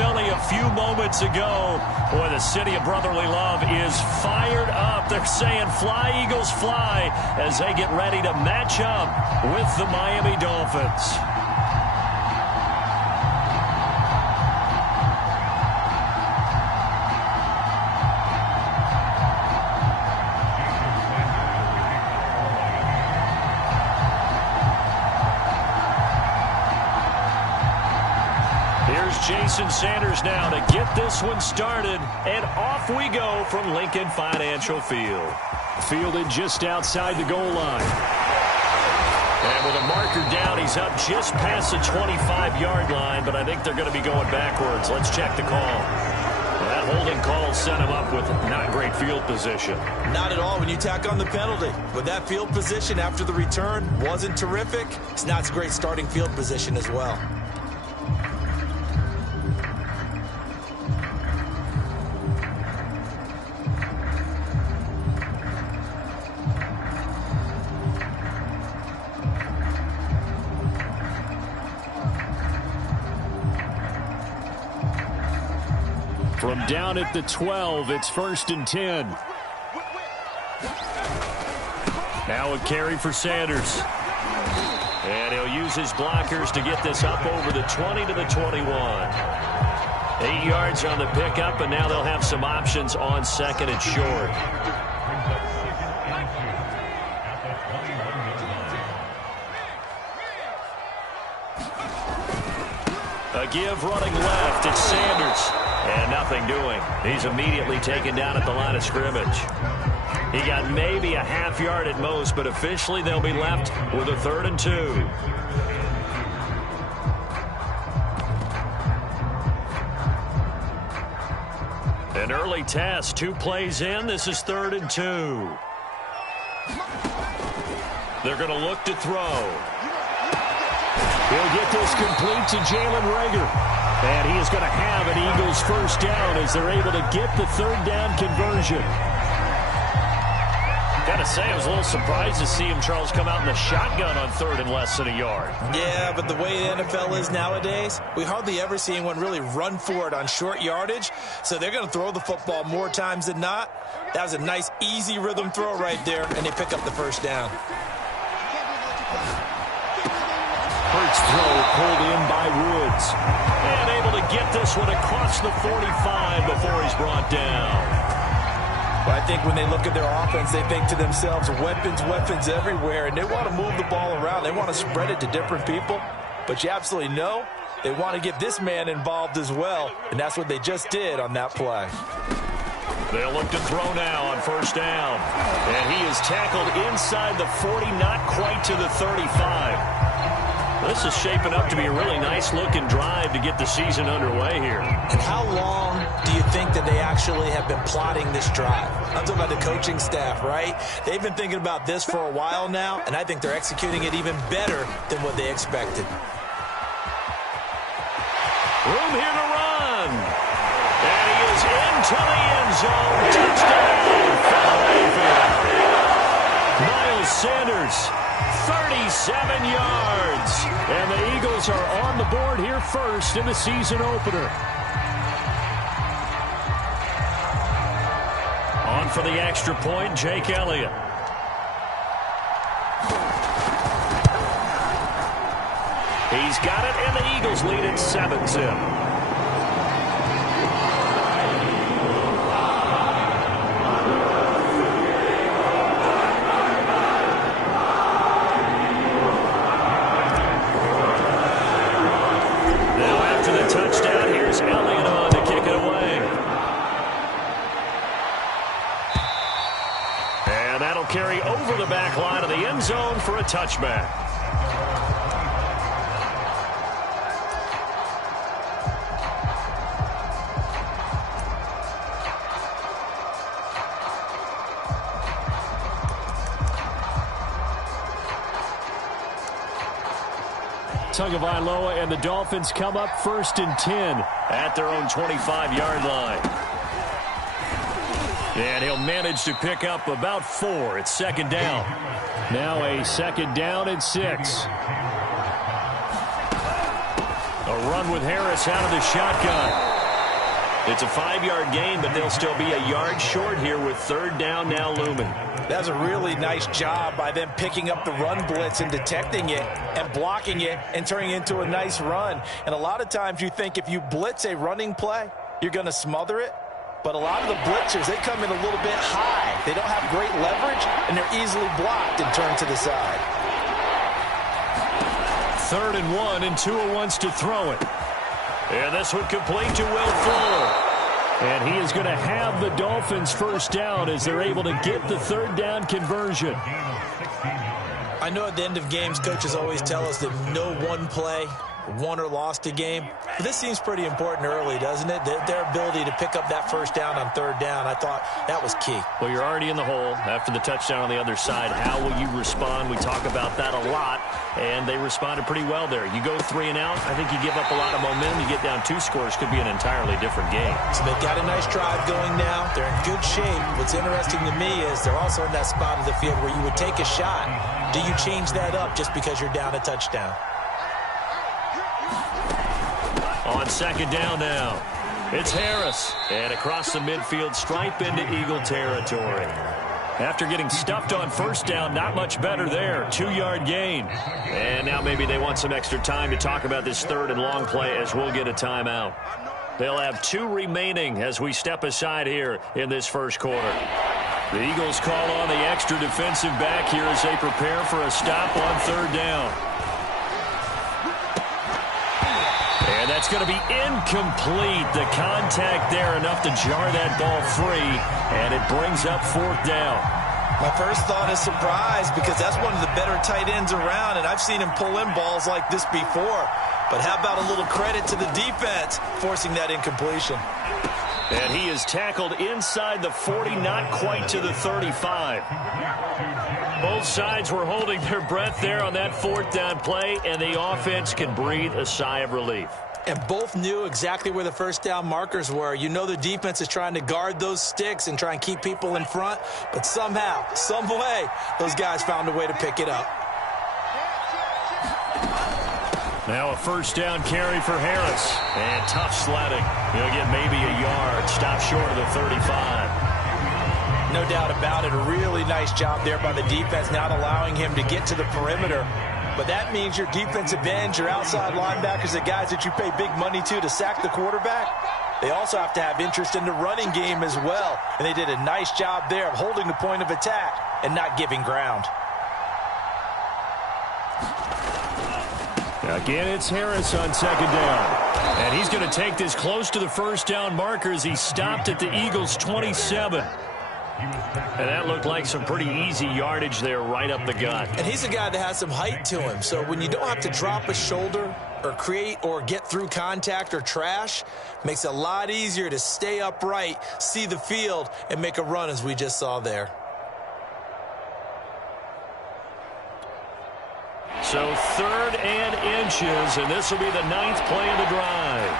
Philly a few moments ago. Boy, the city of brotherly love is fired up. They're saying fly, Eagles, fly, as they get ready to match up with the Miami Dolphins. Jason Sanders now to get this one started, and off we go from Lincoln Financial Field. Fielded just outside the goal line. And with a marker down, he's up just past the 25-yard line, but I think they're going to be going backwards. Let's check the call. That holding call set him up with not great field position. Not at all when you tack on the penalty. But that field position after the return wasn't terrific. It's not a great starting field position as well. From down at the 12, it's 1st and 10. Now a carry for Sanders. And he'll use his blockers to get this up over the 20 to the 21. 8 yards on the pickup, and now they'll have some options on 2nd and short. A give running left. It's Sanders. And nothing doing. He's immediately taken down at the line of scrimmage. He got maybe a half yard at most, but officially they'll be left with a 3rd and 2. An early test. 2 plays in. This is 3rd and 2. They're going to look to throw. He'll get this complete to Jalen Reagor. And he is going to have an Eagles first down as they're able to get the 3rd down conversion. Gotta say, I was a little surprised to see him, Charles, come out in the shotgun on 3rd and less than a yard. Yeah, but the way the NFL is nowadays, we hardly ever see anyone really run for it on short yardage. So they're going to throw the football more times than not. That was a nice, easy rhythm throw right there, and they pick up the first down. First throw pulled in by Woods. And able to get this one across the 45 before he's brought down. Well, I think when they look at their offense, they think to themselves, weapons, weapons everywhere, and they want to move the ball around. They want to spread it to different people. But you absolutely know they want to get this man involved as well, and that's what they just did on that play. They'll look to throw now on 1st down. And he is tackled inside the 40, not quite to the 35. This is shaping up to be a really nice-looking drive to get the season underway here. And how long do you think that they actually have been plotting this drive? I'm talking about the coaching staff, right? They've been thinking about this for a while now, and I think they're executing it even better than what they expected. Room here to run. And he is into the end zone. Touchdown, Philadelphia. Miles Sanders, 37 yards. And the Eagles are on the board here first in the season opener. On for the extra point, Jake Elliott. He's got it, and the Eagles lead at 7-0. Carry over the back line of the end zone for a touchback. Tagovailoa and the Dolphins come up 1st and 10 at their own 25-yard line. And he'll manage to pick up about 4. It's 2nd down. Now a 2nd down and 6. A run with Harris out of the shotgun. It's a 5-yard gain, but they'll still be a yard short here with third down now looming. That's a really nice job by them picking up the run blitz and detecting it and blocking it and turning it into a nice run. And a lot of times you think if you blitz a running play, you're going to smother it. But a lot of the blitzers, they come in a little bit high. They don't have great leverage, and they're easily blocked and turned to the side. 3rd and 1, and Tua wants to throw it. And this one complete to Will Fuller. And he is going to have the Dolphins first down as they're able to get the third down conversion. I know at the end of games, coaches always tell us that no one play won or lost a game. But this seems pretty important early, doesn't it? Their ability to pick up that first down on third down, I thought that was key. Well, you're already in the hole after the touchdown on the other side. How will you respond? We talk about that a lot, and they responded pretty well there. You go 3 and out, I think you give up a lot of momentum. You get down 2 scores, could be an entirely different game. So they've got a nice drive going now. They're in good shape. What's interesting to me is they're also in that spot of the field where you would take a shot. Do you change that up just because you're down a touchdown? On second down now, it's Harris. And across the midfield stripe into Eagle territory. After getting stuffed on first down, not much better there. 2-yard gain. And now maybe they want some extra time to talk about this 3rd and long play as we'll get a timeout. They'll have 2 remaining as we step aside here in this first quarter. The Eagles call on the extra defensive back here as they prepare for a stop on 3rd down. And that's going to be incomplete. The contact there enough to jar that ball free, and it brings up 4th down. My first thought is surprise because that's one of the better tight ends around, and I've seen him pull in balls like this before. But how about a little credit to the defense forcing that incompletion? And he is tackled inside the 40, not quite to the 35. Both sides were holding their breath there on that 4th down play, and the offense can breathe a sigh of relief. And both knew exactly where the first down markers were. You know the defense is trying to guard those sticks and try and keep people in front, but somehow, some way, those guys found a way to pick it up. Now a first down carry for Harris. And tough sledding. He'll get maybe a yard. Stop short of the 35. No doubt about it. A really nice job there by the defense, not allowing him to get to the perimeter. But that means your defensive ends, your outside linebackers, the guys that you pay big money to sack the quarterback, they also have to have interest in the running game as well. And they did a nice job there of holding the point of attack and not giving ground. Again, it's Harris on second down. And he's going to take this close to the first down marker as he stopped at the Eagles' 27. And that looked like some pretty easy yardage there right up the gut. And he's a guy that has some height to him. So when you don't have to drop a shoulder or create or get through contact or trash, makes it a lot easier to stay upright, see the field, and make a run as we just saw there. So 3rd and inches, and this will be the 9th play of the drive.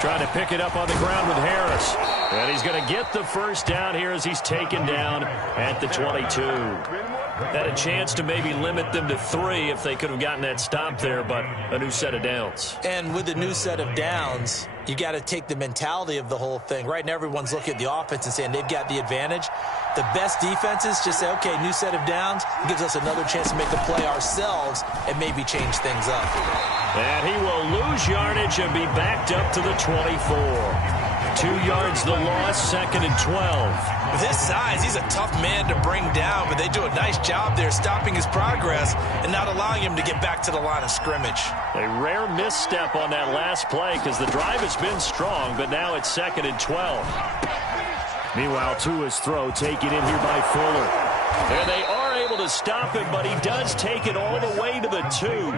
Trying to pick it up on the ground with Harris. And he's going to get the first down here as he's taken down at the 22. Had a chance to maybe limit them to 3 if they could have gotten that stop there, but a new set of downs. And with the new set of downs, you got to take the mentality of the whole thing. Right now, everyone's looking at the offense and saying they've got the advantage. The best defenses just say, okay, new set of downs. It gives us another chance to make a play ourselves and maybe change things up. And he will lose yardage and be backed up to the 24. 2 yards the loss, 2nd and 12. With his size, he's a tough man to bring down, but they do a nice job there stopping his progress and not allowing him to get back to the line of scrimmage. A rare misstep on that last play because the drive has been strong, but now it's 2nd and 12. Meanwhile, Tua's throw taken in here by Fuller. And they are able to stop him, but he does take it all the way to the 2.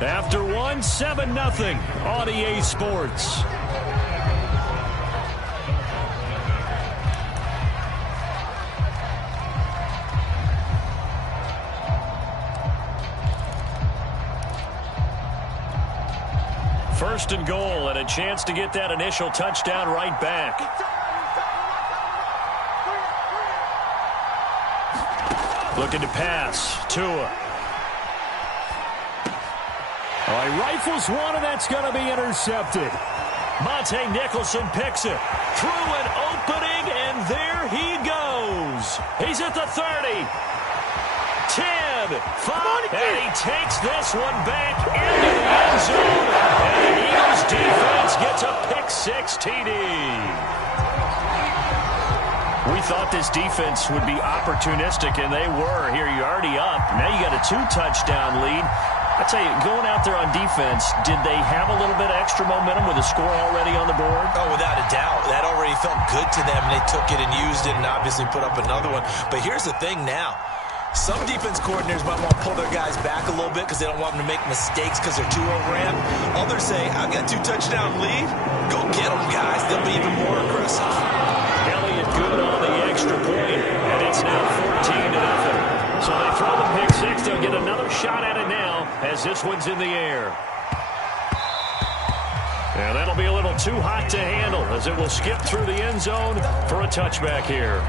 After one, 7-0 on EA Sports. First and goal, and a chance to get that initial touchdown right back. Looking to pass. Tua. Oh, he rifles one, and that's going to be intercepted. Monte Nicholson picks it. Through an opening, and there he goes. He's at the 30. 10, 5, and he takes this one back into the end zone. And the Eagles defense gets a pick-6 TD. We thought this defense would be opportunistic, and they were. Here, you're already up. Now you got a 2-touchdown lead. I tell you, going out there on defense, did they have a little bit of extra momentum with a score already on the board? Oh, without a doubt. That already felt good to them, and they took it and used it and obviously put up another one. But here's the thing now. Some defense coordinators might want to pull their guys back a little bit because they don't want them to make mistakes because they're too overramped. Others say, I've got a 2-touchdown lead. Go get them, guys. They'll be even more aggressive. Elliott good on the extra point, and it's now 14-0. So they throw the pick-6. They'll get another shot at it now as this one's in the air. And that'll be a little too hot to handle as it will skip through the end zone for a touchback here.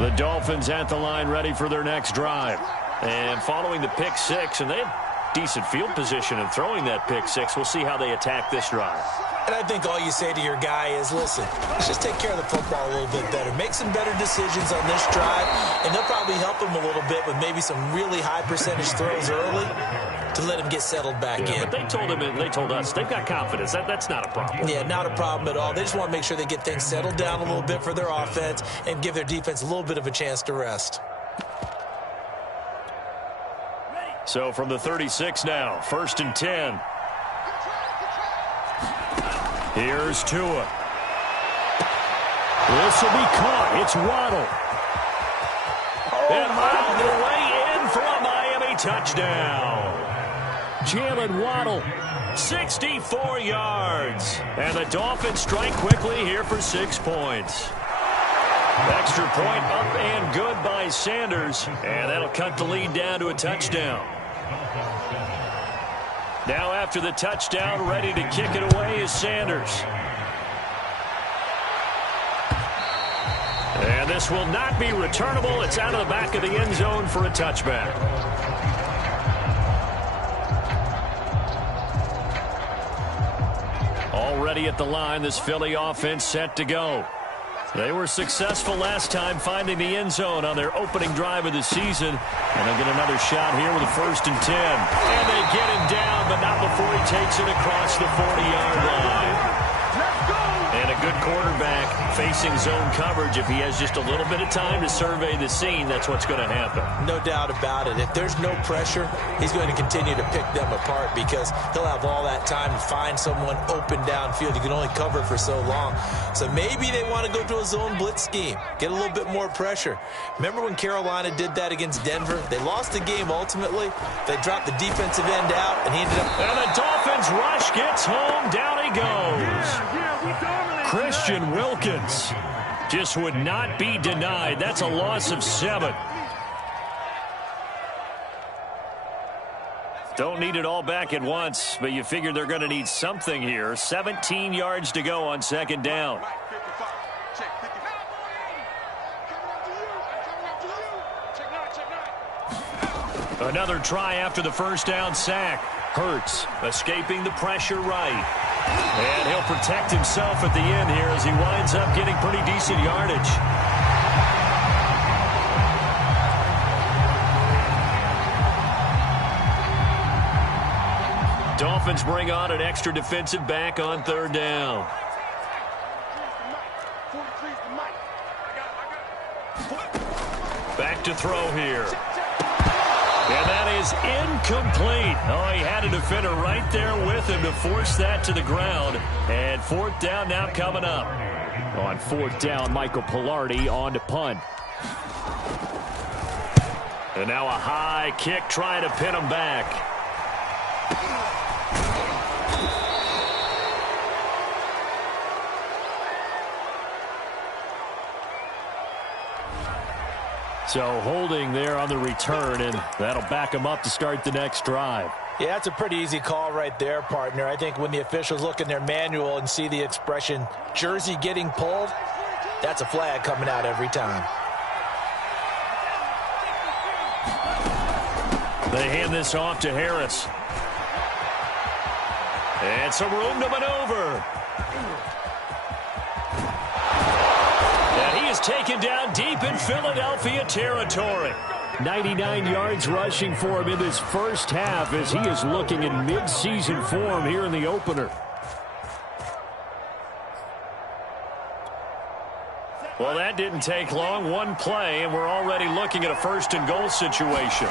The Dolphins at the line ready for their next drive. And following the pick-6, and they have decent field position in throwing that pick-6. We'll see how they attack this drive. And I think all you say to your guy is, listen, let's just take care of the football a little bit better. Make some better decisions on this drive, and they'll probably help him a little bit with maybe some really high percentage throws early to let him get settled back in. But they told him, and they told us, they've got confidence. That's not a problem. Yeah, not a problem at all. They just want to make sure they get things settled down a little bit for their offense and give their defense a little bit of a chance to rest. So from the 36 now, 1st and 10. Here's Tua. This will be caught. It's Waddle. And on the way in for a Miami touchdown. Jalen Waddle, 64 yards. And the Dolphins strike quickly here for 6 points. Extra point up and good by Sanders. And that'll cut the lead down to a touchdown. Now after the touchdown, ready to kick it away is Sanders. And this will not be returnable. It's out of the back of the end zone for a touchback. Already at the line, this Philly offense set to go. They were successful last time finding the end zone on their opening drive of the season. And they'll get another shot here with a 1st and 10. And they get him down, but not before he takes it across the 40-yard line. And a good quarterback facing zone coverage. If he has just a little bit of time to survey the scene, that's what's going to happen. No doubt about it. If there's no pressure, he's going to continue to pick them apart because he'll have all that time to find someone open downfield. You can only cover for so long. So maybe they want to go to a zone blitz scheme, get a little bit more pressure. Remember when Carolina did that against Denver? They lost the game ultimately. They dropped the defensive end out, and he ended up... And the Dolphins rush gets home. Down he goes. Christian Wilkins just would not be denied. That's a loss of 7. Don't need it all back at once, but you figure they're going to need something here. 17 yards to go on 2nd down. Another try after the 1st down sack. Hurts escaping the pressure right. And he'll protect himself at the end here as he winds up getting pretty decent yardage. Dolphins bring on an extra defensive back on 3rd down. Back to throw here. And that is incomplete. Oh, he had a defender right there with him to force that to the ground. And 4th down now coming up. On 4th down, Michael Pilardi on to punt. And now a high kick trying to pin him back. So holding there on the return, and that'll back them up to start the next drive. Yeah, that's a pretty easy call right there, partner. I think when the officials look in their manual and see the expression, jersey getting pulled, that's a flag coming out every time. They hand this off to Harris. And some room to maneuver. And he is taken down deep in Philadelphia territory. 99 yards rushing for him in this first half as he is looking in mid-season form here in the opener. Well, that didn't take long. One play, and we're already looking at a first-and-goal situation.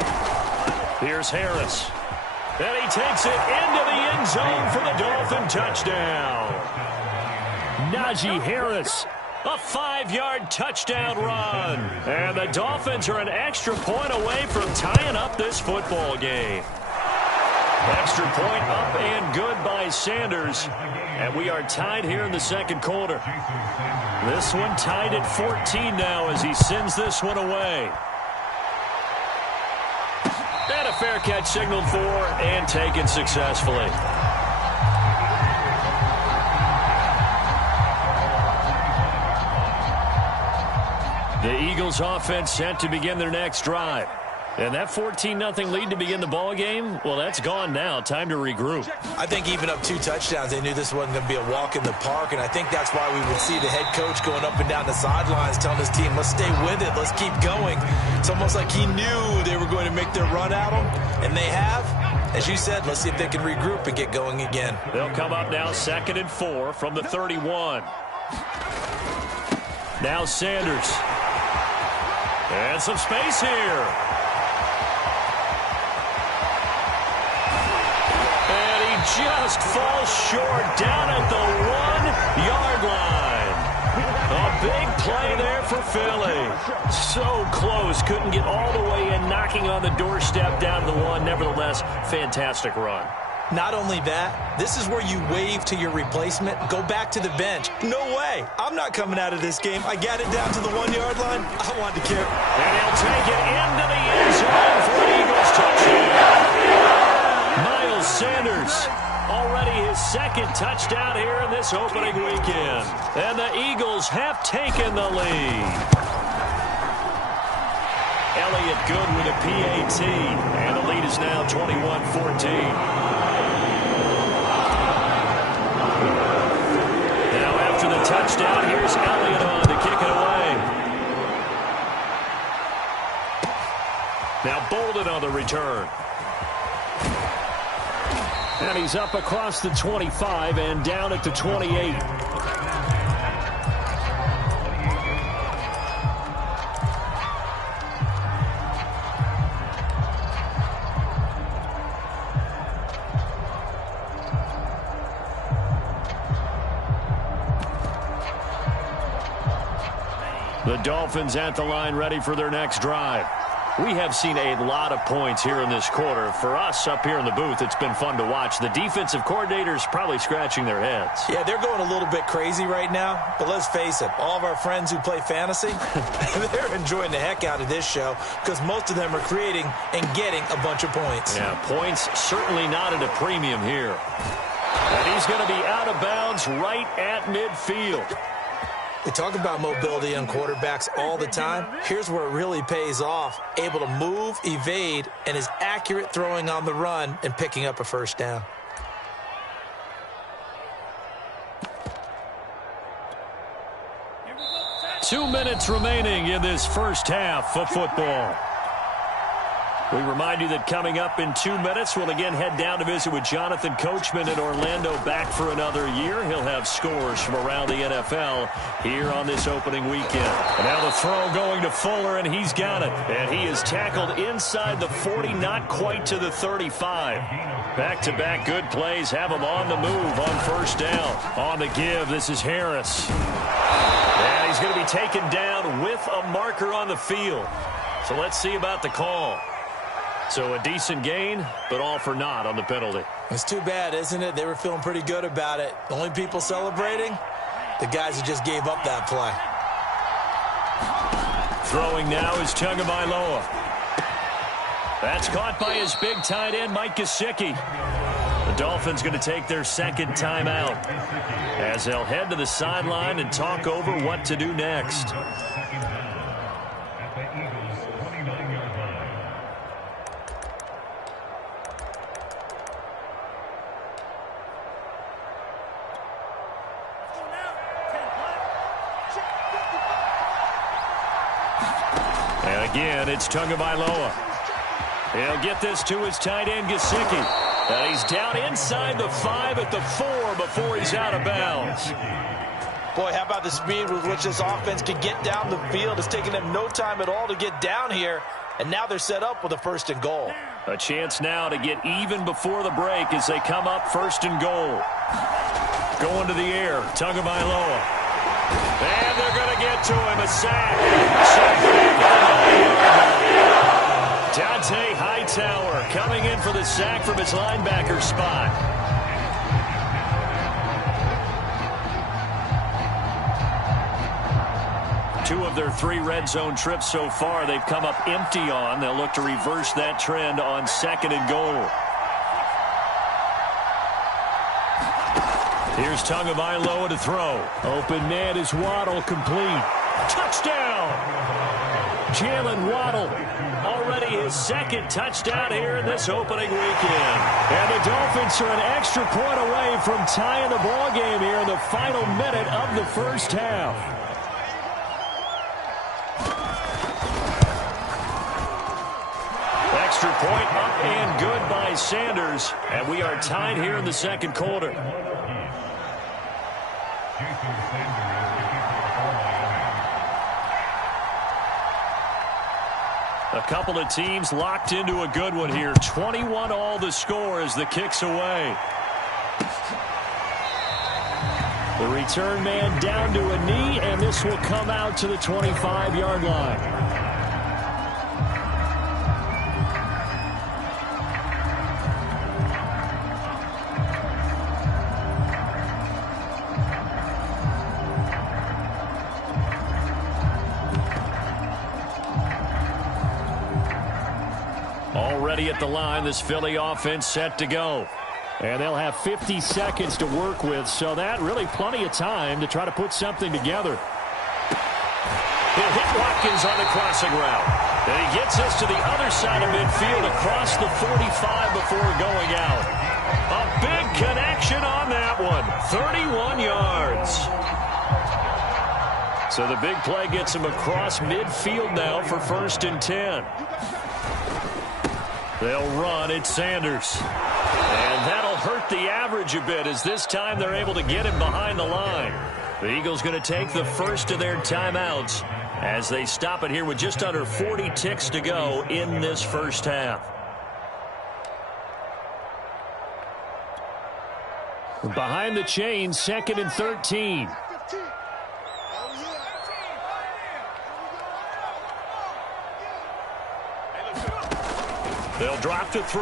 Here's Harris. And he takes it into the end zone for the Dolphin touchdown. Najee Harris, a 5-yard touchdown run. And the Dolphins are an extra point away from tying up this football game. Extra point up and good by Sanders. And we are tied here in the second quarter. This one tied at 14 now as he sends this one away. And a fair catch signaled for and taken successfully. The Eagles offense set to begin their next drive. And that 14-0 lead to begin the ball game, well, that's gone now. Time to regroup. I think even up 2 touchdowns, they knew this wasn't going to be a walk in the park, and I think that's why we would see the head coach going up and down the sidelines telling his team, let's stay with it, let's keep going. It's almost like he knew they were going to make their run at him, and they have. As you said, let's see if they can regroup and get going again. They'll come up now 2nd and 4 from the 31. Now Sanders. And some space here. Just falls short down at the 1-yard line. A big play there for Philly. So close, couldn't get all the way in, knocking on the doorstep down to the 1. Nevertheless, fantastic run. Not only that, this is where you wave to your replacement, go back to the bench. No way. I'm not coming out of this game. I got it down to the 1-yard line. I want to carry. And he'll take it into the end zone for an Eagles touchdown. Miles Sanders, already his 2nd touchdown here in this opening weekend. And the Eagles have taken the lead. Elliott good with a PAT. And the lead is now 21-14. Now after the touchdown, here's Elliott on to kick it away. Now Bolden on the return. And he's up across the 25 and down at the 28. The Dolphins at the line ready for their next drive. We have seen a lot of points here in this quarter. For us up here in the booth, it's been fun to watch. The defensive coordinators probably scratching their heads. Yeah, they're going a little bit crazy right now. But let's face it, all of our friends who play fantasy, they're enjoying the heck out of this show because most of them are creating and getting a bunch of points. Yeah, points certainly not at a premium here. And he's going to be out of bounds right at midfield. We talk about mobility on quarterbacks all the time. Here's where it really pays off. Able to move, evade, and is accurate throwing on the run and picking up a first down. Two minutes remaining in this first half of football. We remind you that coming up in 2 minutes, we'll again head down to visit with Jonathan Coachman in Orlando, back for another year. He'll have scores from around the NFL here on this opening weekend. And now the throw going to Fuller, and he's got it. And he is tackled inside the 40, not quite to the 35. Back-to-back good plays have him on the move on first down. On the give, this is Harris. And he's going to be taken down with a marker on the field. So let's see about the call. So a decent gain, but all for naught on the penalty. It's too bad, isn't it? They were feeling pretty good about it. The only people celebrating, the guys who just gave up that play. Throwing now is Tagovailoa. That's caught by his big tight end, Mike Gesicki. The Dolphins going to take their second timeout as they'll head to the sideline and talk over what to do next. And again, it's Tagovailoa. He'll get this to his tight end, Gesicki. And he's down inside the 5 at the 4 before he's out of bounds. Boy, how about the speed with which this offense can get down the field? It's taken them no time at all to get down here, and now they're set up with a 1st and goal. A chance now to get even before the break as they come up 1st and goal. Going to the air, Tagovailoa. And they're going to get to him, a sack. Dante Hightower coming in for the sack from his linebacker spot. Two of their 3 red zone trips so far they've come up empty on. They'll look to reverse that trend on 2nd and goal. Here's Tagovailoa to throw. Open man is Waddle, complete. Touchdown! Jalen Waddle. Already his 2nd touchdown here in this opening weekend. And the Dolphins are an extra point away from tying the ball game here in the final minute of the first half. Extra point up and good by Sanders. And we are tied here in the 2nd quarter. A couple of teams locked into a good one here. 21 all the score as the kick's away. The return man down to a knee, and this will come out to the 25-yard line. Already at the line, this Philly offense set to go. And they'll have 50 seconds to work with, so that really plenty of time to try to put something together. He'll hit Watkins on the crossing route. And he gets us to the other side of midfield across the 45 before going out. A big connection on that one. 31 yards. So the big play gets him across midfield now for 1st and 10. They'll run at Sanders. And that'll hurt the average a bit as this time they're able to get him behind the line. The Eagles going to take the first of their timeouts as they stop it here with just under 40 ticks to go in this first half. Behind the chains, 2nd and 13. They'll drop to throw.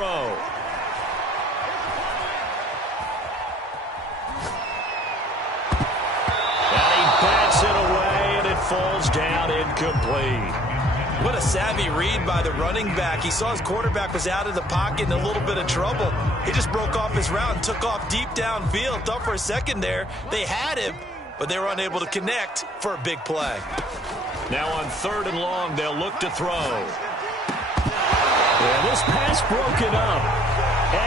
And he bats it away, and it falls down incomplete. What a savvy read by the running back. He saw his quarterback was out of the pocket in a little bit of trouble. He just broke off his route and took off deep downfield. Thought for a second there they had him, but they were unable to connect for a big play. Now on 3rd and long, they'll look to throw. Yeah, this pass broken up.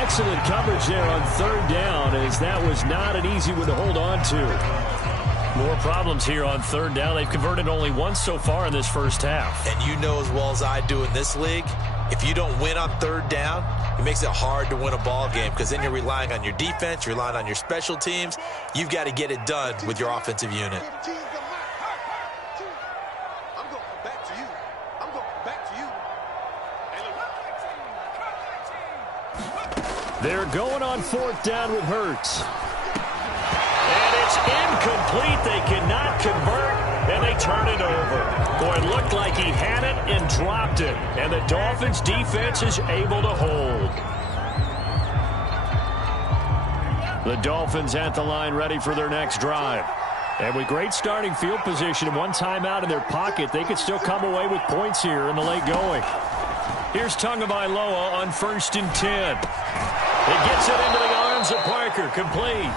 Excellent coverage there on 3rd down, as that was not an easy one to hold on to. More problems here on 3rd down. They've converted only once so far in this first half. And you know as well as I do in this league, if you don't win on 3rd down, it makes it hard to win a ball game because then you're relying on your defense, you're relying on your special teams. You've got to get it done with your offensive unit. They're going on 4th down with Hurts. And it's incomplete. They cannot convert, and they turn it over. Boy, it looked like he had it and dropped it. And the Dolphins' defense is able to hold. The Dolphins at the line ready for their next drive. And with great starting field position and one timeout in their pocket, they could still come away with points here in the late going. Here's Tagovailoa on 1st and 10. It gets it into the arms of Parker, complete.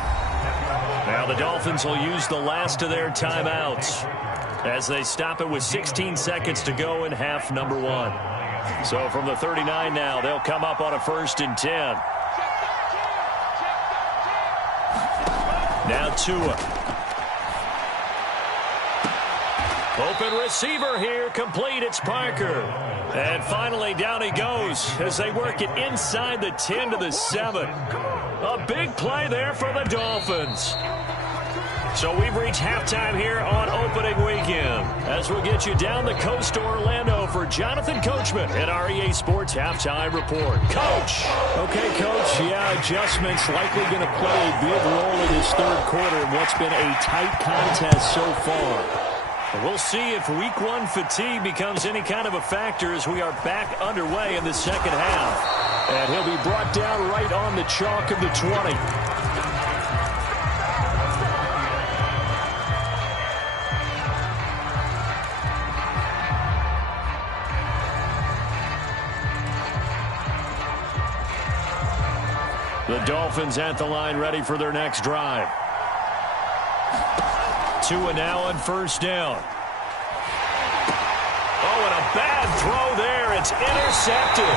Now the Dolphins will use the last of their timeouts as they stop it with 16 seconds to go in half number 1. So from the 39 now, they'll come up on a 1st and 10. Now Tua. Open receiver here, complete. It's Parker. And finally, down he goes as they work it inside the 10 to the 7. A big play there for the Dolphins. So we've reached halftime here on opening weekend as we'll get you down the coast to Orlando for Jonathan Coachman at our EA Sports Halftime Report. Coach! Okay, Coach, yeah, adjustments likely going to play a big role in this third quarter in what's been a tight contest so far. We'll see if week 1 fatigue becomes any kind of a factor as we are back underway in the second half. And he'll be brought down right on the chalk of the 20. The Dolphins at the line ready for their next drive. Tua now on 1st down. Oh, and a bad throw there. It's intercepted.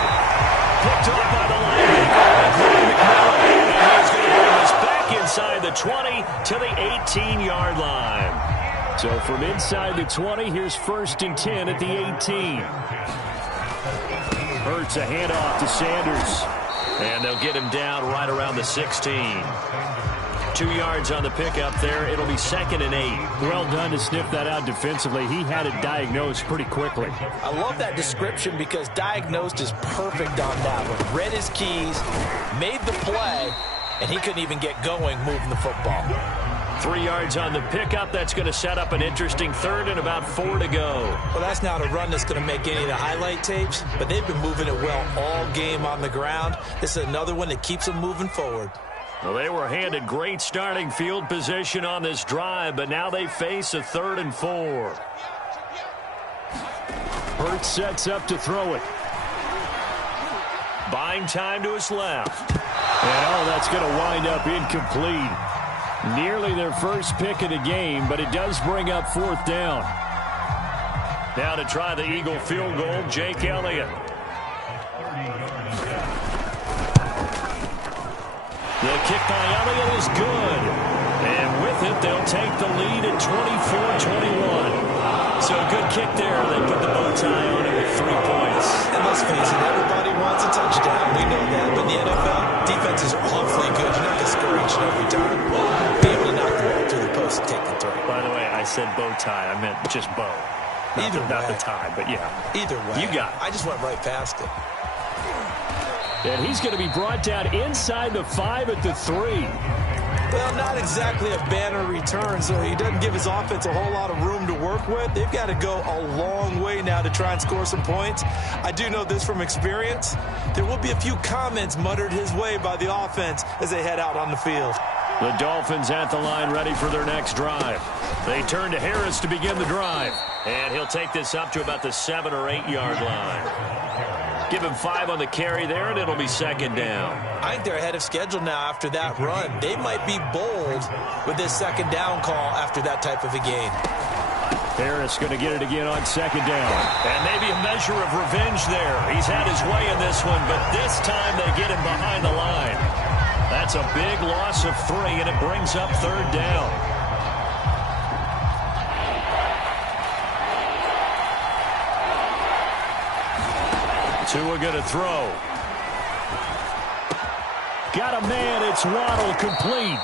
Picked off by the linebacker, McMillan. And he's going to bring us back inside the 20 to the 18-yard line. So from inside the 20, here's 1st and 10 at the 18. Hurts a handoff to Sanders. And they'll get him down right around the 16. 2 yards on the pickup there. It'll be 2nd and 8. Well done to sniff that out defensively. He had it diagnosed pretty quickly. I love that description because diagnosed is perfect on that one. Read his keys, made the play, and he couldn't even get going moving the football. 3 yards on the pickup. That's going to set up an interesting 3rd and about 4 to go. Well, that's not a run that's going to make any of the highlight tapes, but they've been moving it well all game on the ground. This is another one that keeps them moving forward. Well, they were handed great starting field position on this drive, but now they face a 3rd and 4. Hurts sets up to throw it. Buying time to his left. And, that's going to wind up incomplete. Nearly their first pick of the game, but it does bring up 4th down. Now to try the Eagle field goal, Jake Elliott. The kick by Elliott is good. And with it, they'll take the lead at 24-21. So a good kick there. They put the bow tie on it with 3 points. And let's face it, everybody wants a touchdown. We know that. But in the NFL, defenses are awfully good. You're not going to score each and every time. Be able to knock the ball through the post and take the throw. By the way, I said bow tie. I meant just bow. Not the tie, but yeah. Either way. You got it. I just went right past it. And he's going to be brought down inside the 5 at the 3. Well, not exactly a banner return, so he doesn't give his offense a whole lot of room to work with. They've got to go a long way now to try and score some points. I do know this from experience. There will be a few comments muttered his way by the offense as they head out on the field. The Dolphins at the line ready for their next drive. They turn to Harris to begin the drive. And he'll take this up to about the 7 or 8 yard line. Give him 5 on the carry there, and it'll be 2nd down. I think they're ahead of schedule now after that run. They might be bold with this 2nd down call after that type of a game. Harris going to get it again on 2nd down. And maybe a measure of revenge there. He's had his way in this one, but this time they get him behind the line. That's a big loss of 3, and it brings up 3rd down. Tua going to throw. Got a man. It's Waddle, complete.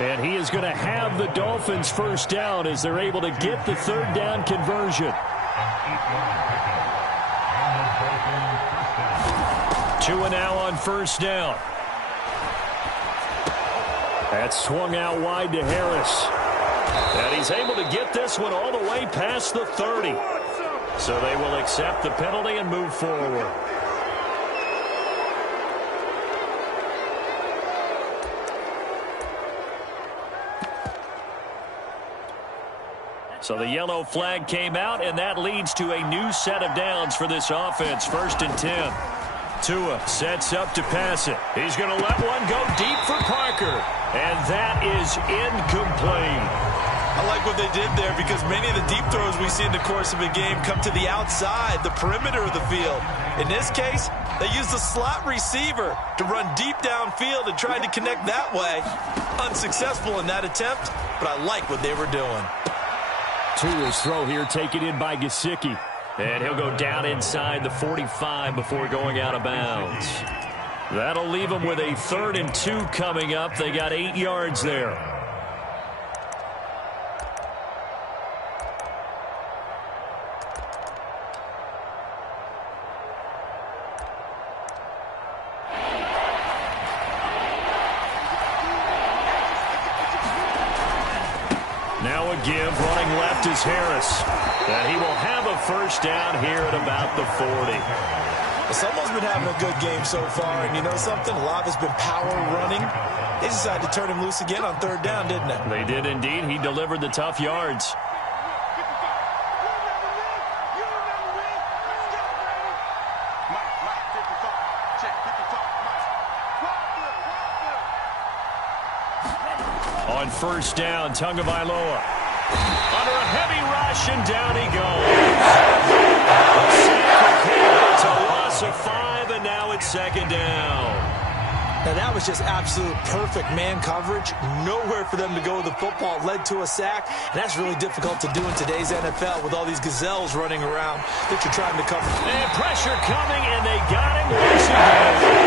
And he is going to have the Dolphins' 1st down as they're able to get the 3rd down conversion. Tua now on 1st down. That's swung out wide to Harris. And he's able to get this one all the way past the 30. So they will accept the penalty and move forward. So the yellow flag came out, and that leads to a new set of downs for this offense. 1st and 10. Tua sets up to pass it. He's going to let one go deep for Parker. And that is incomplete. I like what they did there because many of the deep throws we see in the course of a game come to the outside, the perimeter of the field. In this case, they used the slot receiver to run deep downfield and tried to connect that way. Unsuccessful in that attempt, but I like what they were doing. Tua's throw here taken in by Gesicki. And he'll go down inside the 45 before going out of bounds. That'll leave them with a 3rd and 2 coming up. They got 8 yards there. Now a give, running left is Harris. And he will have a 1st down here at about the 40. Someone's been having a good game so far, and you know something? A lot has been power running. They decided to turn him loose again on 3rd down, didn't they? They did indeed. He delivered the tough yards. On 1st down, Tagovailoa. Under a heavy rush, and down he goes. It's a loss of 5, and now it's 2nd down. Now, that was just absolute perfect man coverage. Nowhere for them to go with the football. It led to a sack, and that's really difficult to do in today's NFL with all these gazelles running around that you're trying to cover. And pressure coming, and they got him once again.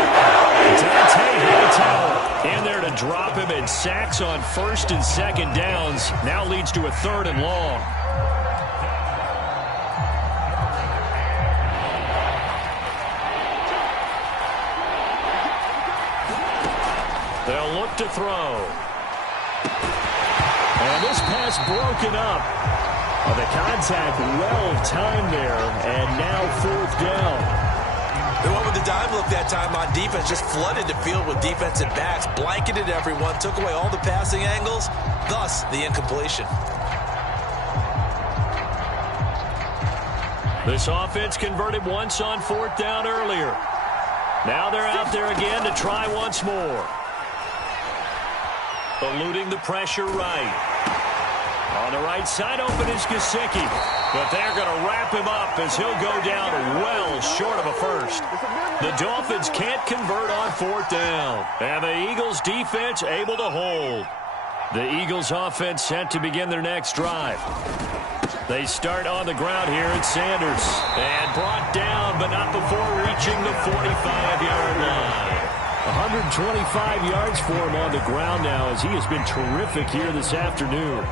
Dante Hightower in there to drop him, and sacks on 1st and 2nd downs. Now leads to a 3rd and long. They'll look to throw. And this pass broken up. The contact well-timed there, and now 4th down. They went with the dime look that time on defense, just flooded the field with defensive backs, blanketed everyone, took away all the passing angles, thus the incompletion. This offense converted once on 4th down earlier. Now they're out there again to try once more. Eluding the pressure right. On the right side open is Gesicki. But they're going to wrap him up as he'll go down well short of a 1st. The Dolphins can't convert on 4th down. And the Eagles defense able to hold. The Eagles offense set to begin their next drive. They start on the ground here at Sanders. And brought down, but not before reaching the 45-yard line. 125 yards for him on the ground now as he has been terrific here this afternoon.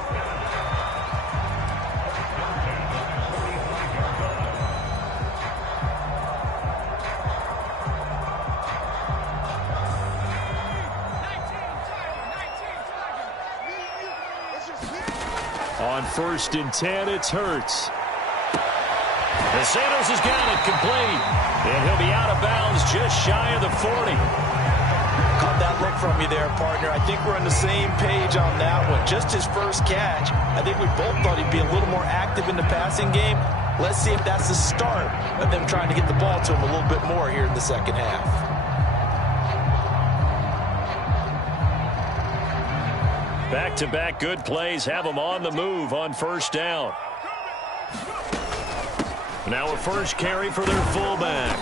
On 1st and 10, it's Hurts. And Sanders has got it complete. And he'll be out of bounds just shy of the 40. Caught that look from you there, partner. I think we're on the same page on that one. Just his 1st catch. I think we both thought he'd be a little more active in the passing game. Let's see if that's the start of them trying to get the ball to him a little bit more here in the 2nd half. Back-to-back good plays have them on the move on 1st down. Now a 1st carry for their fullback.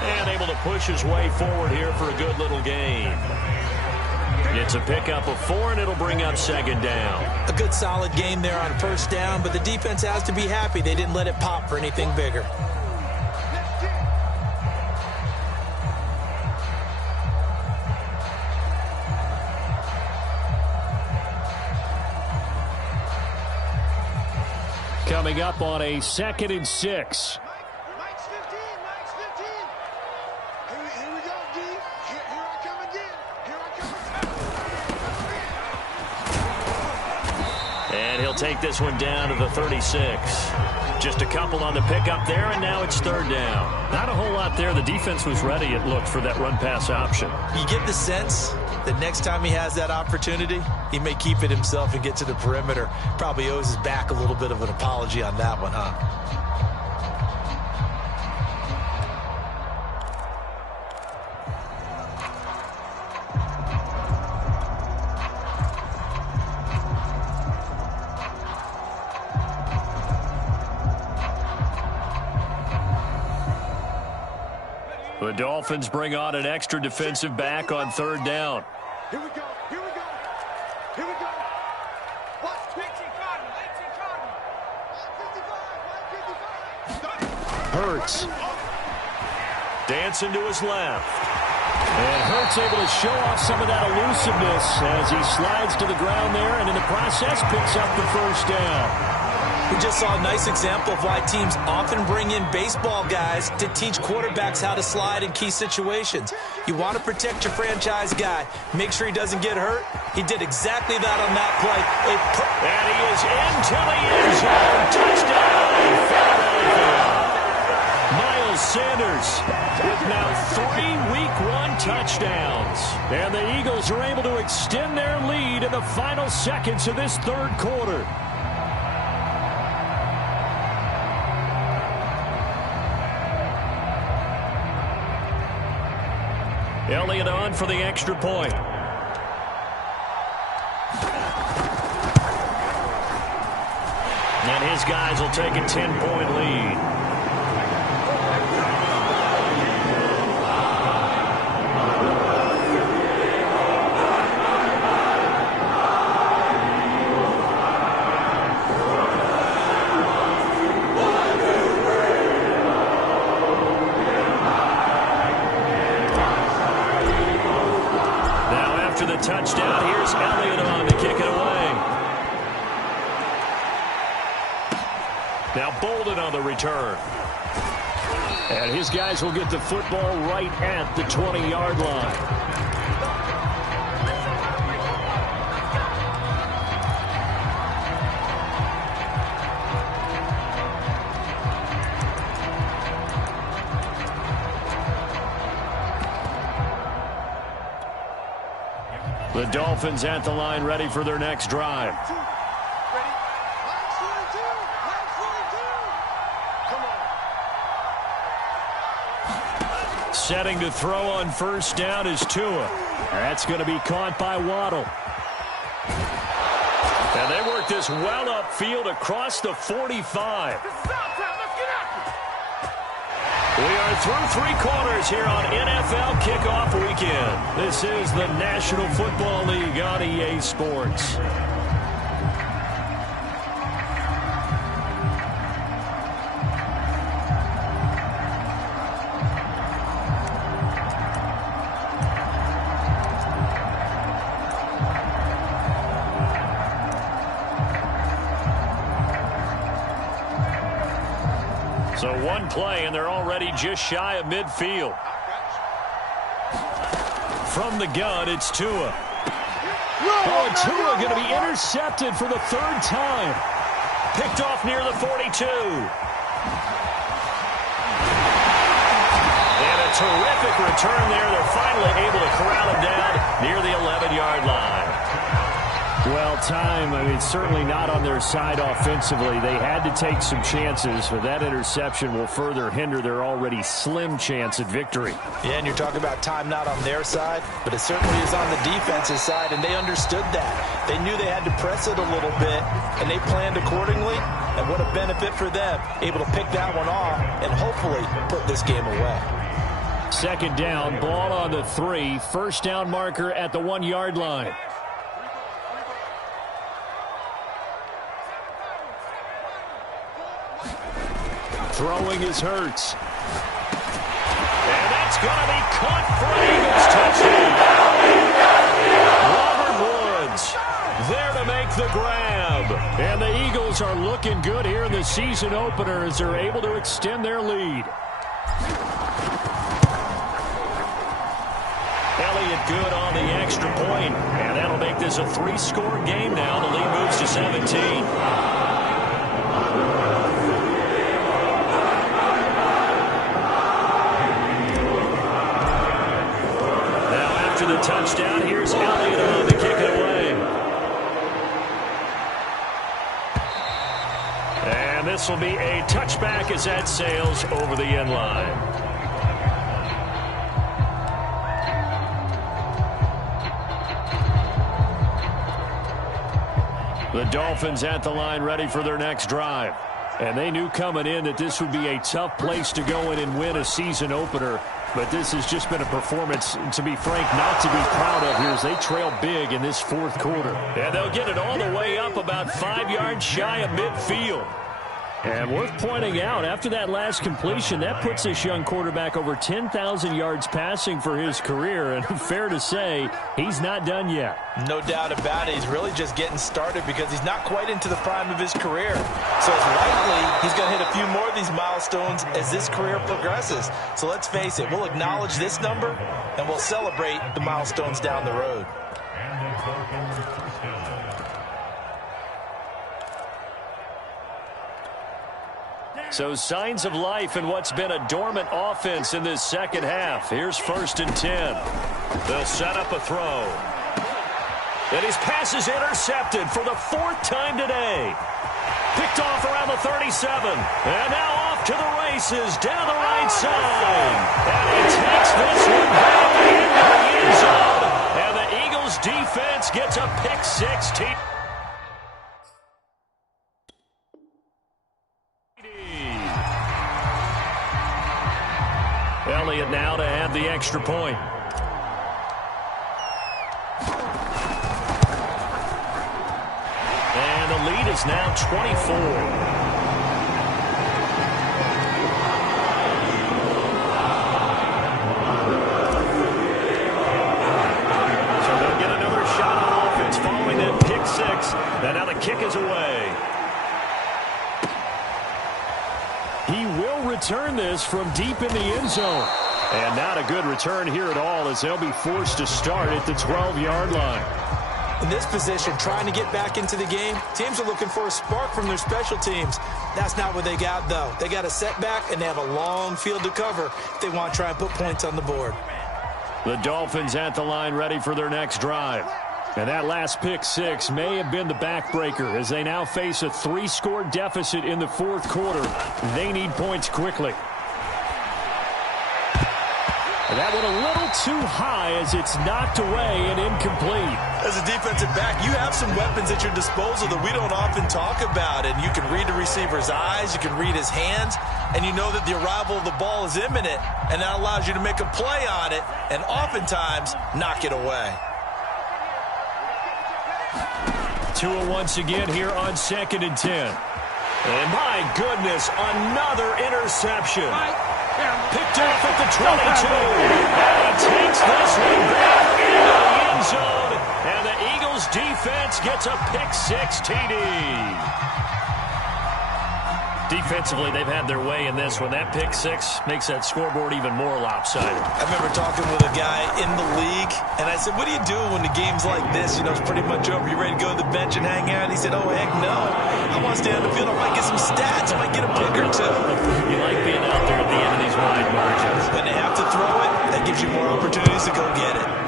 And able to push his way forward here for a good little gain. It's a pickup of 4, and it'll bring up 2nd down. A good solid game there on 1st down, but the defense has to be happy they didn't let it pop for anything bigger. Coming up on a 2nd and 6. And he'll take this one down to the 36. Just a couple on the pickup there, and now it's 3rd down. Not a whole lot there. The defense was ready, it looked, for that run-pass option. You get the sense The next time he has that opportunity, he may keep it himself and get to the perimeter. Probably owes his back a little bit of an apology on that one, huh? The Dolphins bring on an extra defensive back on third down. Here we go. Here we go. Here we go. What? 18 Cotton. Hurts. Dancing to his left. And Hurts able to show off some of that elusiveness as he slides to the ground there and in the process picks up the first down. We just saw a nice example of why teams often bring in baseball guys to teach quarterbacks how to slide in key situations. You want to protect your franchise guy. Make sure he doesn't get hurt. He did exactly that on that play. And he is into the end zone. Touchdown, Philadelphia. Miles Sanders with now 3 Week 1 touchdowns. And the Eagles are able to extend their lead in the final seconds of this third quarter. Elliott on for the extra point. And his guys will take a 10-point lead. Touchdown. Here's Elliott on to kick it away. Now Bolden on the return. And his guys will get the football right at the 20-yard line. The Dolphins at the line, ready for their next drive. Setting to throw on first down is Tua. That's going to be caught by Waddle. And they work this well upfield across the 45. We are through 3 quarters here on NFL Kickoff Weekend. This is the National Football League on EA Sports. So one play, and they're already just shy of midfield. From the gun, it's Tua. Oh, and Tua going to be intercepted for the 3rd time. Picked off near the 42. And a terrific return there. They're finally able to corral him down near the 11-yard line. Well, time, certainly not on their side offensively. They had to take some chances, but that interception will further hinder their already slim chance at victory. Yeah, and you're talking about time not on their side, but it certainly is on the defense's side, and they understood that. They knew they had to press it a little bit, and they planned accordingly, and what a benefit for them, able to pick that one off and hopefully put this game away. 2nd down, ball on the 3, first down marker at the 1-yard line. Throwing is Hurts. And that's going to be caught for an Eagles touchdown. Robert Woods there to make the grab. And the Eagles are looking good here in the season opener as they're able to extend their lead. Elliott good on the extra point. And that'll make this a 3-score game now. The lead moves to 17. The touchdown, here's Here's Elliott on to kick it away. And this will be a touchback as that sails over the end line. The Dolphins at the line ready for their next drive. And they knew coming in that this would be a tough place to go in and win a season opener. But this has just been a performance, to be frank, not to be proud of here as they trail big in this fourth quarter. And they'll get it all the way up about 5 yards shy of midfield. And worth pointing out, after that last completion, that puts this young quarterback over 10,000 yards passing for his career. And fair to say, he's not done yet. No doubt about it. He's really just getting started because he's not quite into the prime of his career. So it's likely he's going to hit a few more of these milestones as this career progresses. So let's face it, we'll acknowledge this number and we'll celebrate the milestones down the road. So signs of life in what's been a dormant offense in this second half. Here's 1st and 10. They'll set up a throw. And his pass is intercepted for the 4th time today. Picked off around the 37. And now off to the races down the right side. And he takes this one back into the end zone. And the Eagles defense gets a pick 16. Elliott now to add the extra point. And the lead is now 24. So they'll get another shot on offense following that pick 6. And now the kick is away. He will return this from deep in the end zone. And not a good return here at all as they'll be forced to start at the 12-yard line. In this position, trying to get back into the game, teams are looking for a spark from their special teams. That's not what they got, though. They got a setback, and they have a long field to cover if they want to try and put points on the board. The Dolphins at the line ready for their next drive. And that last pick 6 may have been the backbreaker as they now face a 3-score deficit in the fourth quarter. They need points quickly. And that one a little too high as it's knocked away and incomplete. As a defensive back, you have some weapons at your disposal that we don't often talk about. And you can read the receiver's eyes, you can read his hands, and you know that the arrival of the ball is imminent. And that allows you to make a play on it and oftentimes knock it away. Tua once again here on 2nd and 10. And my goodness, another interception. Picked off at the 22. And he takes this one back into the end zone. And the Eagles defense gets a pick 6 TD. Defensively, they've had their way in this one. That pick 6 makes that scoreboard even more lopsided. I remember talking with a guy in the league, and I said, what do you do when the game's like this? You know, it's pretty much over. You ready to go to the bench and hang out? He said, oh, heck no. I want to stay on the field. I might get some stats. I might get a pick or two. You like being out there at the end of these wide margins. When they have to throw it, that gives you more opportunities to go get it.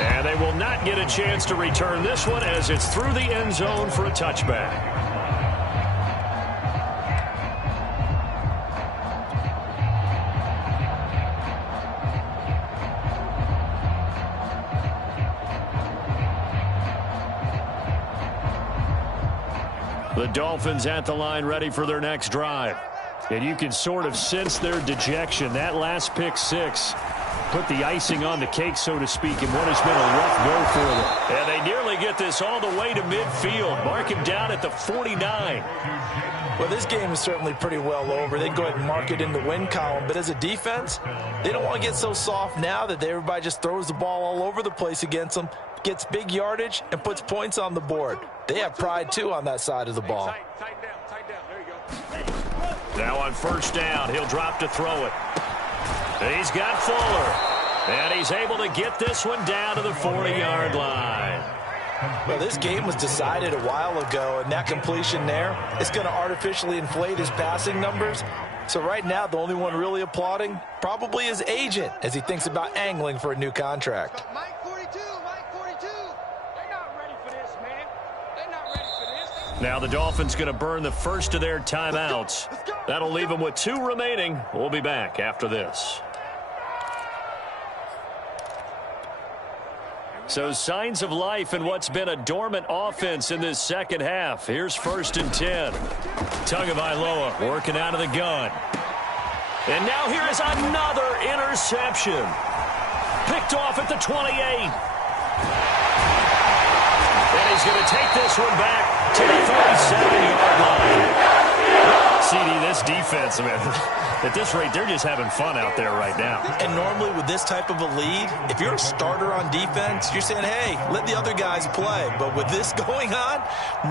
And they will not get a chance to return this one as it's through the end zone for a touchback. The Dolphins at the line ready for their next drive. And you can sort of sense their dejection. That last pick 6 put the icing on the cake, so to speak, in what has been a rough go for them. And they nearly get this all the way to midfield. Mark him down at the 49. Well, this game is certainly pretty well over. They can go ahead and mark it in the win column. But as a defense, they don't want to get so soft now that everybody just throws the ball all over the place against them, gets big yardage, and puts points on the board. They have pride, too, on that side of the ball. Tight down. There you go. Now on 1st down, he'll drop to throw it. He's got Fuller. And he's able to get this one down to the 40-yard line. Well, this game was decided a while ago, and that completion there is going to artificially inflate his passing numbers. So right now, the only one really applauding probably his agent as he thinks about angling for a new contract. Mike 42, Mike 42. They're not ready for this, man. They're not ready for this. Now the Dolphins going to burn the first of their timeouts. That'll leave them with 2 remaining. We'll be back after this. So signs of life in what's been a dormant offense in this second half. Here's 1st and 10. Tagovailoa working out of the gun. And now here is another interception. Picked off at the 28. And he's going to take this one back to the 37-yard line. CD, this defense, man, at this rate, they're just having fun out there right now. And normally with this type of a lead, if you're a starter on defense, you're saying, hey, let the other guys play. But with this going on,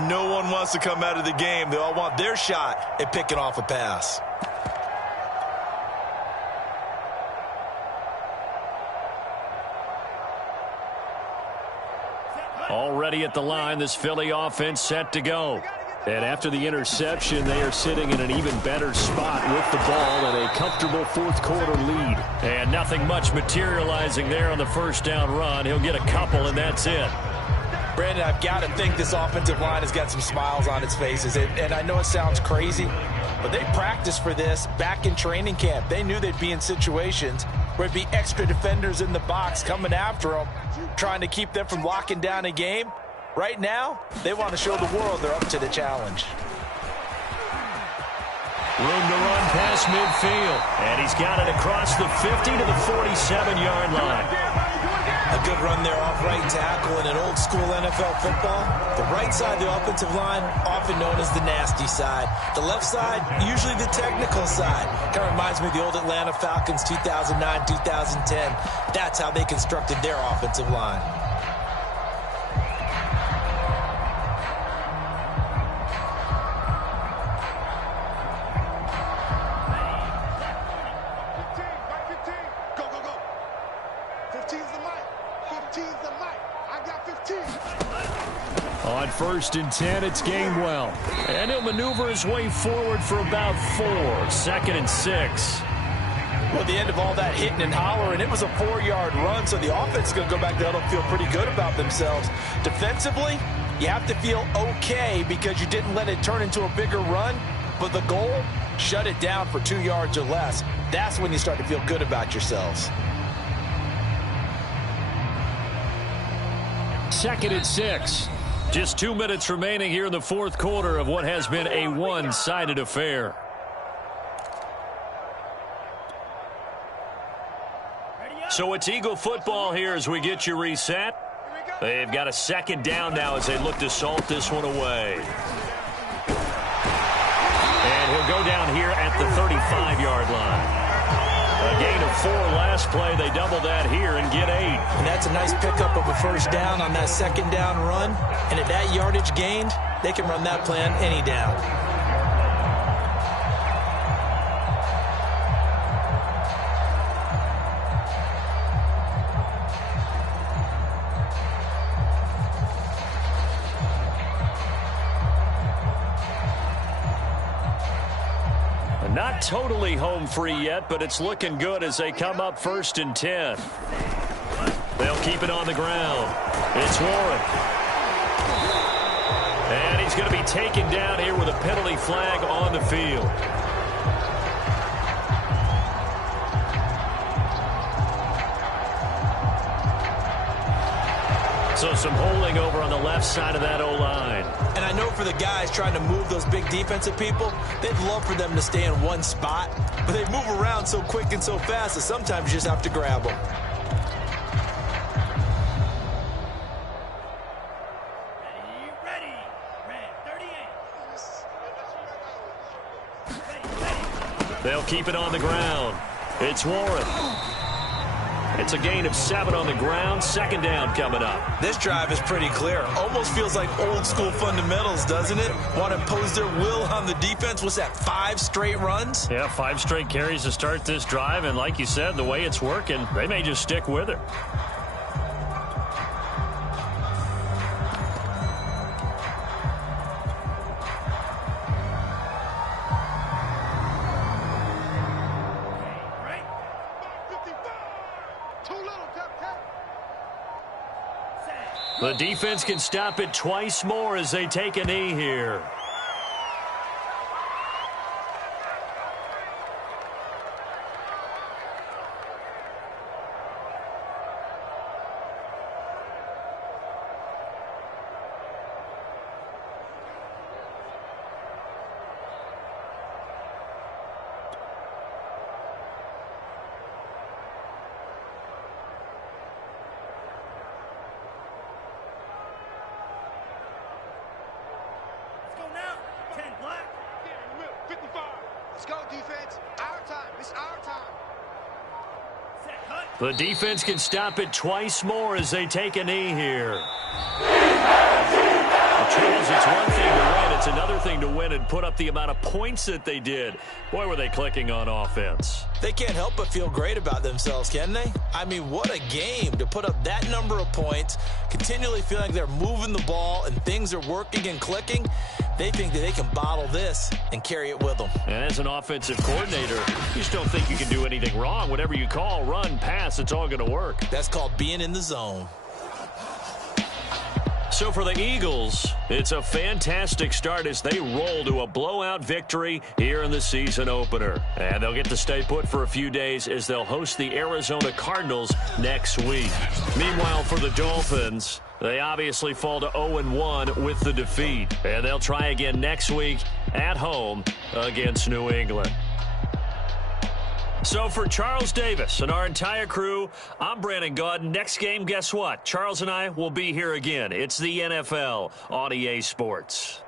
no one wants to come out of the game. They all want their shot at picking off a pass. Already at the line, this Philly offense set to go. And after the interception, they are sitting in an even better spot with the ball and a comfortable fourth-quarter lead. And nothing much materializing there on the first down run. He'll get a couple, and that's it. Brandon, I've got to think this offensive line has got some smiles on its faces. And I know it sounds crazy, but they practiced for this back in training camp. They knew they'd be in situations where it'd be extra defenders in the box coming after them, trying to keep them from locking down a game. Right now, they want to show the world they're up to the challenge. Room to run past midfield. And he's got it across the 50 to the 47-yard line. A good run there off right tackle in an old-school NFL football. The right side of the offensive line, often known as the nasty side. The left side, usually the technical side. Kind of reminds me of the old Atlanta Falcons 2009, 2010. That's how they constructed their offensive line. On 1st and 10, it's Gainwell. And he'll maneuver his way forward for about 4. 2nd and 6. Well, at the end of all that hitting and hollering, it was a 4-yard run, so the offense is going to go back there and feel pretty good about themselves. Defensively, you have to feel okay because you didn't let it turn into a bigger run, but the goal, shut it down for 2 yards or less. That's when you start to feel good about yourselves. 2nd and 6. Just 2 minutes remaining here in the fourth quarter of what has been a one-sided affair. So it's Eagle football here as we get you reset. They've got a 2nd down now as they look to salt this one away. And he'll go down here at the 35-yard line. A gain of 4 last play. They double that here and get 8. And that's a nice pickup of a first down on that 2nd down run. And at that yardage gained, they can run that play on any down. Not totally home free yet, but it's looking good as they come up 1st and 10. They'll keep it on the ground. It's Warren. And he's going to be taken down here with a penalty flag on the field. So some holding over on the left side of that O-line. And I know for the guys trying to move those big defensive people, they'd love for them to stay in one spot. But they move around so quick and so fast that sometimes you just have to grab them. Ready. 38. They'll keep it on the ground. It's Warren. It's a gain of 7 on the ground. 2nd down coming up. This drive is pretty clear. Almost feels like old school fundamentals, doesn't it? Want to impose their will on the defense. What's that, 5 straight runs? Yeah, 5 straight carries to start this drive. And like you said, the way it's working, they may just stick with it. The defense can stop it twice more as they take a knee here. The defense can stop it twice more as they take a knee here. Charles, it's one thing to win. It's another thing to win and put up the amount of points that they did. Boy, were they clicking on offense. They can't help but feel great about themselves, can they? I mean, what a game to put up that number of points, continually feeling like they're moving the ball and things are working and clicking. They think that they can bottle this and carry it with them. And as an offensive coordinator, you just don't think you can do anything wrong. Whatever you call, run, pass, it's all going to work. That's called being in the zone. So for the Eagles, it's a fantastic start as they roll to a blowout victory here in the season opener. And they'll get to stay put for a few days as they'll host the Arizona Cardinals next week. Meanwhile, for the Dolphins, they obviously fall to 0-1 with the defeat. And they'll try again next week at home against New England. So for Charles Davis and our entire crew, I'm Brandon Gaudin. Next game, guess what? Charles and I will be here again. It's the NFL on EA Sports.